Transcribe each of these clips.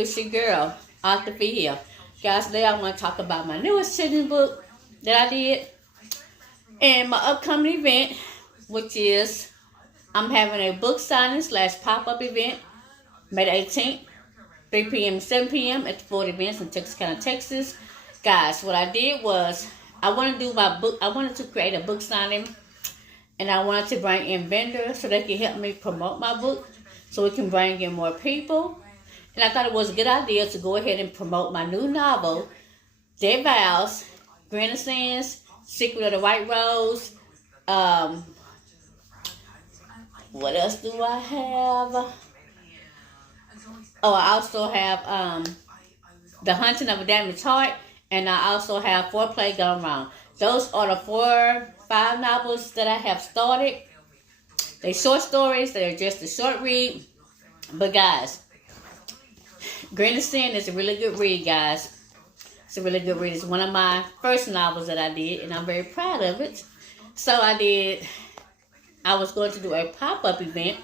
YouTube. It's your girl, Author Fee here. Guys, today I want to talk about my newest children's book that I did and my upcoming event, which is I'm having a book signing / pop-up event May the 18th, 3 p.m. to 7 p.m. at the Ford Events in Texarkana, Texas. Guys, what I did was I wanted to do my book. I wanted to create a book signing, and I wanted to bring in vendors so they can help me promote my book, so we can bring in more people. And I thought it was a good idea to go ahead and promote my new novel, Dead Vows, Granny Sands, Secret of the White Rose. What else do I have? Oh, I also have The Hunting of a Damaged Heart, and I also have Foreplay Gone Wrong. Those are the 5 novels that I have started. They're short stories. They're just a short read. But guys, Granny Sin is a really good read, guys. It's a really good read. It's one of my first novels that I did, and I'm very proud of it. So I was going to do a pop-up event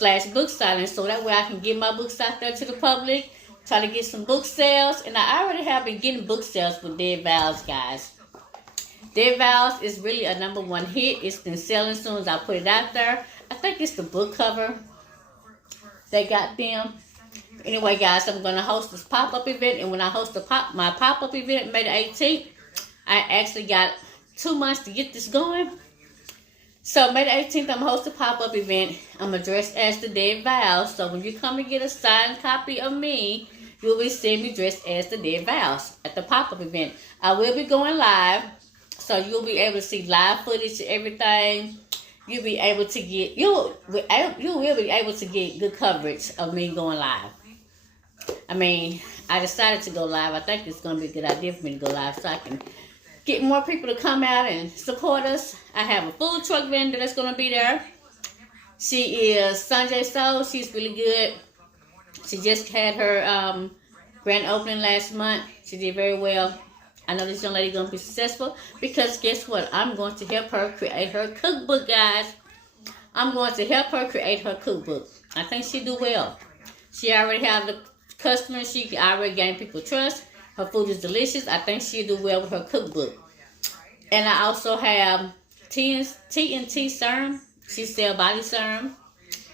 / book signing, so that way I can get my books out there to the public, try to get some book sales. And I already have been getting book sales with Dead Vows, guys. Dead Vows is really a #1 hit. It's been selling as soon as I put it out there. I think it's the book cover that got them. Anyway, guys, I'm going to host this pop-up event, and when I host my pop-up event May the 18th, I actually got 2 months to get this going. So May the 18th, I'm going to host a pop-up event. I'm going to dress as the Dead Vows. So when you come and get a signed copy of me, you'll be seeing me dressed as the Dead Vows at the pop-up event. I will be going live, so you'll be able to see live footage and everything. You'll be able to get you will be able to get good coverage of me going live. I mean, I decided to go live. I think it's going to be a good idea for me to go live so I can get more people to come out and support us. I have a food truck vendor that's going to be there. She is Sanjay Soul. She's really good. She just had her grand opening last month. She did very well. I know this young lady is going to be successful because guess what? I'm going to help her create her cookbook, guys. I'm going to help her create her cookbook. I think she'll do well. She already have the customers. She already gained people trust. Her food is delicious. I think she'll do well with her cookbook. And I also have T&T Serum. She sells body serum.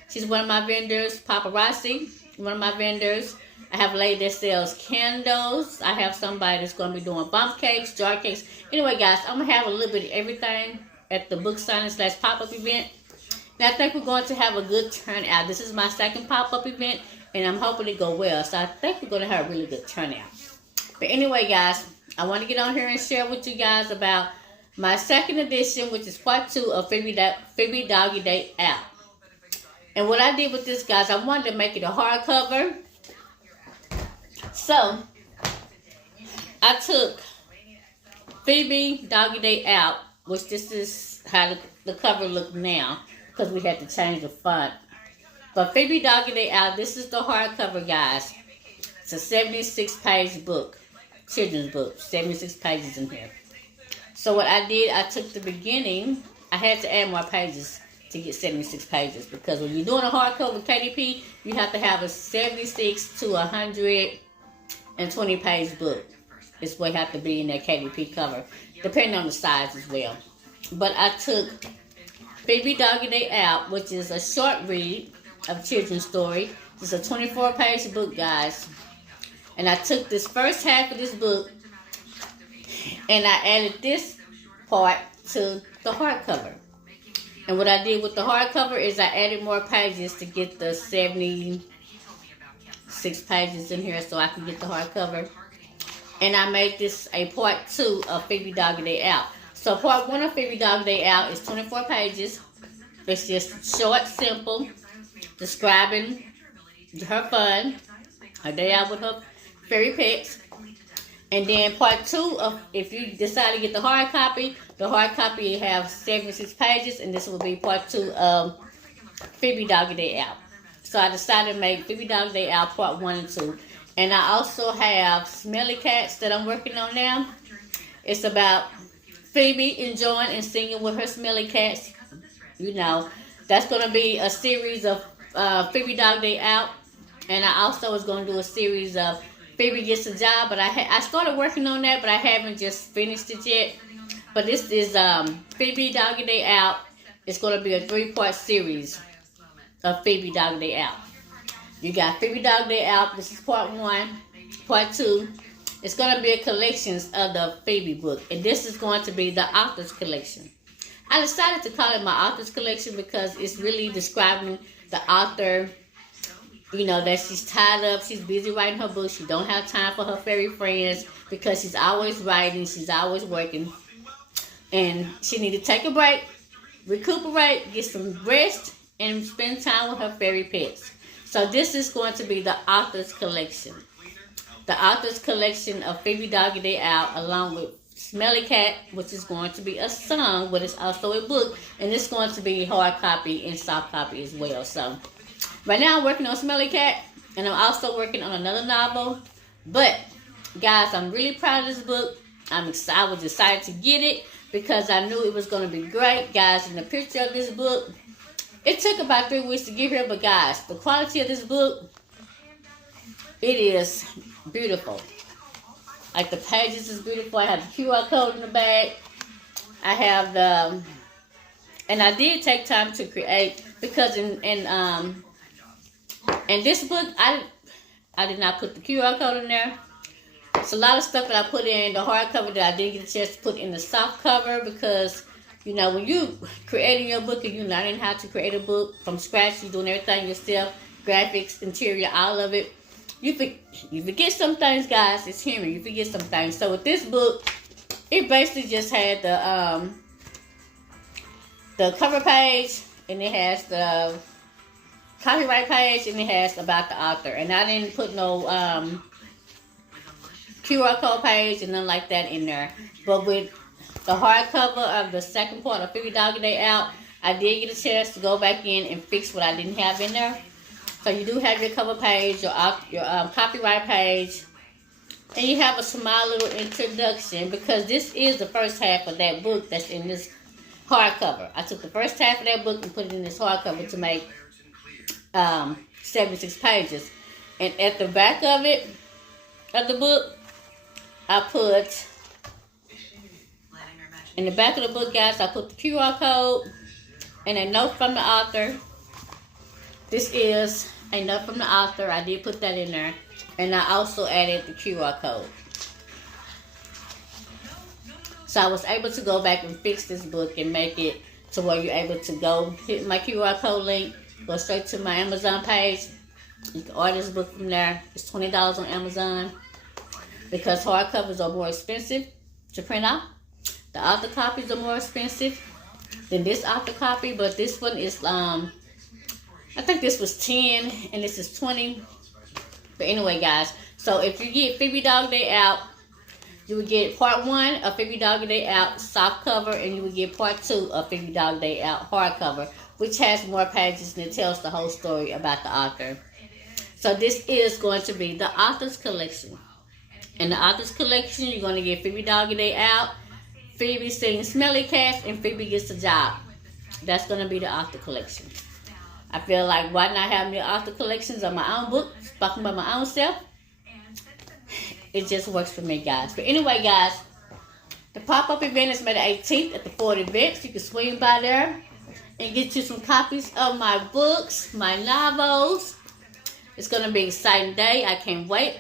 She's one of my vendors. Paparazzi, one of my vendors. I have a lady that sells candles. I have somebody that's going to be doing bump cakes, jar cakes. Anyway, guys, I'm going to have a little bit of everything at the book signing / pop-up event. And I think we're going to have a good turnout. This is my second pop-up event, and I'm hoping to go well. So I think we're going to have a really good turnout. But anyway, guys, I want to get on here and share with you guys about my second edition, which is part 2 of Phoebe Doggy Day Out. And what I did with this, guys, I wanted to make it a hardcover. So, I took Phoebe Doggy Day Out, which this is how the cover looks now, because we had to change the font. But Phoebe Doggy Day Out, this is the hardcover, guys. It's a 76-page book, children's book, 76 pages in here. So what I did, I took the beginning. I had to add more pages to get 76 pages, because when you're doing a hardcover with KDP, you have to have a 76 to 120 page book. It's what you have to be in that KDP cover, depending on the size as well. But I took Phoebe Doggy Day Out, which is a short read of children's story. It's a 24-page book, guys. And I took this first half of this book and I added this part to the hardcover. And what I did with the hardcover is I added more pages to get the 76 pages in here so I can get the hardcover. And I made this a part 2 of Phoebe Doggy Day Out. So part 1 of Phoebe Doggy Day Out is 24 pages. It's just short, simple, describing her fun, her day out with her fairy pets. And then part 2 of, if you decide to get the hard copy you have 76 pages, and this will be part 2 of Phoebe Doggy Day Out. So I decided to make Phoebe Doggy Day Out part 1 and 2. And I also have Smelly Cats that I'm working on now. It's about Phoebe enjoying and singing with her smelly cats. You know, that's going to be a series of Phoebe Doggy Day Out. And I also was going to do a series of Phoebe Gets a Job, but I started working on that, but I haven't just finished it yet. But this is Phoebe Doggy Day Out. It's going to be a 3-part series of Phoebe Doggy Day Out. You got Phoebe Doggy Day Out. This is part 1. Part 2. It's going to be a collection of the Phoebe book. And this is going to be the author's collection. I decided to call it my author's collection because it's really describing the author. You know, that she's tied up, she's busy writing her book, she don't have time for her fairy friends because she's always writing, she's always working. And she need to take a break, recuperate, get some rest, and spend time with her fairy pets. So this is going to be the author's collection. The author's collection of Phoebe Doggy Day Out, along with Smelly Cat, which is going to be a song, but it's also a book. And it's going to be hard copy and soft copy as well. So right now I'm working on Smelly Cat, and I'm also working on another novel. But guys, I'm really proud of this book. I was excited to get it because I knew it was going to be great. Guys, in the picture of this book, it took about 3 weeks to get here, but guys, the quality of this book, it is beautiful. Like, the pages is beautiful. I have the QR code in the back. I have the, and I did take time to create, because in this book, I did not put the QR code in there. It's a lot of stuff that I put in the hardcover that I didn't get a chance to put in the soft cover, because, you know, when you creating your book and you learning how to create a book from scratch, you're doing everything yourself, graphics, interior, all of it, you forget some things, guys. It's human. You forget some things. So with this book, it basically just had the cover page, and it has the copyright page, and it has about the author. And I didn't put no QR code page and nothing like that in there. But with the hardcover of the second part of Phoebe Doggy Day Out, I did get a chance to go back in and fix what I didn't have in there. So you do have your cover page, your copyright page, and you have a small little introduction, because this is the first half of that book that's in this hardcover. I took the first half of that book and put it in this hardcover to make 76 pages. And at the back of it, of the book, I put, in the back of the book, guys, I put the QR code and a note from the author. This is a note from the author. I did put that in there. And I also added the QR code. So I was able to go back and fix this book and make it to where you're able to go hit my QR code link, go straight to my Amazon page. You can order this book from there. It's $20 on Amazon, because hardcovers are more expensive to print out. The author copies are more expensive than this author copy, but this one is I think this was 10 and this is 20. But anyway, guys, so if you get Phoebe Doggy Day Out, you would get part 1 of Phoebe Doggy Day Out soft cover, and you would get part 2 of Phoebe Doggy Day Out hardcover, which has more pages and it tells the whole story about the author. So this is going to be the author's collection. In the author's collection, you're going to get Phoebe Doggy Day Out, Phoebe Sings Smelly Cats, and Phoebe Gets a Job. That's going to be the author collection. I feel like, why not have me author collections of my own book, spoken by my own self? It just works for me, guys. But anyway, guys, the pop-up event is May the 18th at the Ford Events. You can swing by there and get you some copies of my books, my novels. It's going to be an exciting day. I can't wait.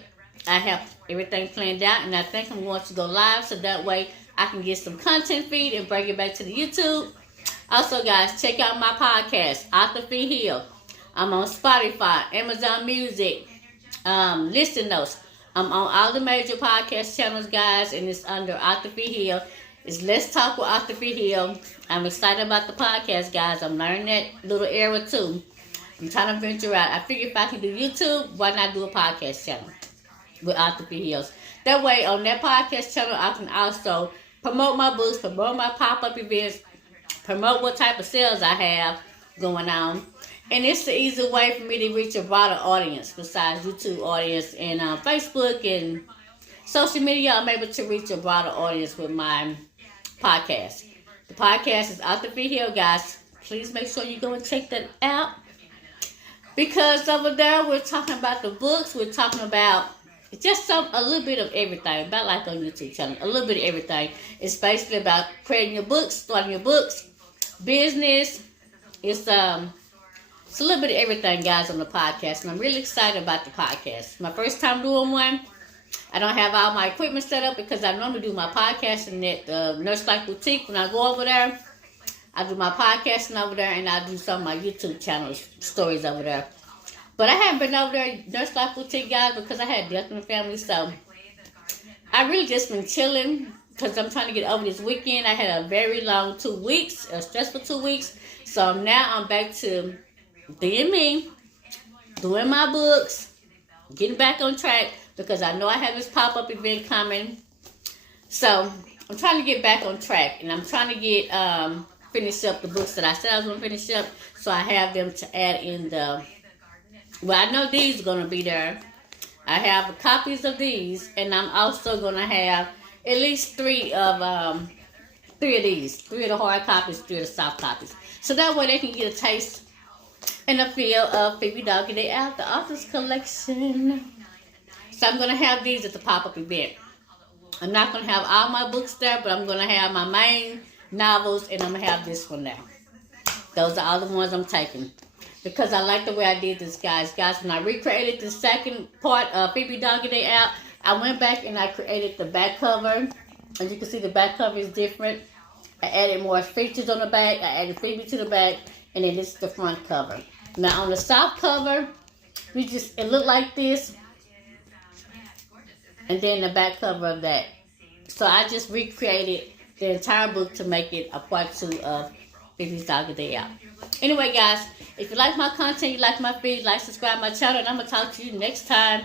I have everything planned out, and I think I'm going to go live, so that way I can get some content feed and bring it back to the YouTube. Also, guys, check out my podcast, Author Fee Hill. I'm on Spotify, Amazon Music, Listen Notes. I'm on all the major podcast channels, guys, and it's under Author Fee Hill. It's Let's Talk with Author Fee Hill. I'm excited about the podcast, guys. I'm learning that little era, too. I'm trying to venture out. I figure if I can do YouTube, why not do a podcast channel with Author Fee Hills? That way, on that podcast channel, I can also promote my books, promote my pop-up events, promote what type of sales I have going on. And it's the easy way for me to reach a broader audience besides YouTube audience and Facebook and social media. I'm able to reach a broader audience with my podcast. The podcast is Author Fee Hill, guys. Please make sure you go and check that out. Because over there we're talking about the books, we're talking about just a little bit of everything, about like on YouTube channel, a little bit of everything. It's basically about creating your books, starting your books, business. It's a little bit of everything, guys, on the podcast, and I'm really excited about the podcast. My first time doing one. I don't have all my equipment set up because I normally do my podcasting at the Nurse Life Boutique. When I go over there, I do my podcasting over there, and I do some of my YouTube channel stories over there. But I haven't been over there, Nurse Life Boutique, guys, because I had death in the family. So I really just been chilling because I'm trying to get over this weekend. I had a very long 2 weeks, a stressful 2 weeks. So now I'm back to being me, doing my books, getting back on track, because I know I have this pop-up event coming. So I'm trying to get back on track, and I'm trying to get finish up the books that I said I was going to finish up, so I have them to add in the, well, I know these are going to be there. I have copies of these, and I'm also going to have at least three of these, 3 of the hard copies, 3 of the soft copies, so that way they can get a taste and a feel of Phoebe Doggy Day Out, the author's collection. So I'm going to have these at the pop-up event. I'm not going to have all my books there, but I'm going to have my main novels, and I'm going to have this one there. Those are all the ones I'm taking, because I like the way I did this, guys. Guys, when I recreated the second part of Phoebe Doggy Day Out, I went back and I created the back cover. As you can see, the back cover is different. I added more features on the back. I added Phoebe to the back, and then this is the front cover. Now, on the soft cover, it looked like this. And then the back cover of that. So I just recreated the entire book to make it a part 2 of Phoebe's Doggy Day Out. Anyway, guys, if you like my content, you like my feed, like, subscribe my channel, and I'm going to talk to you next time.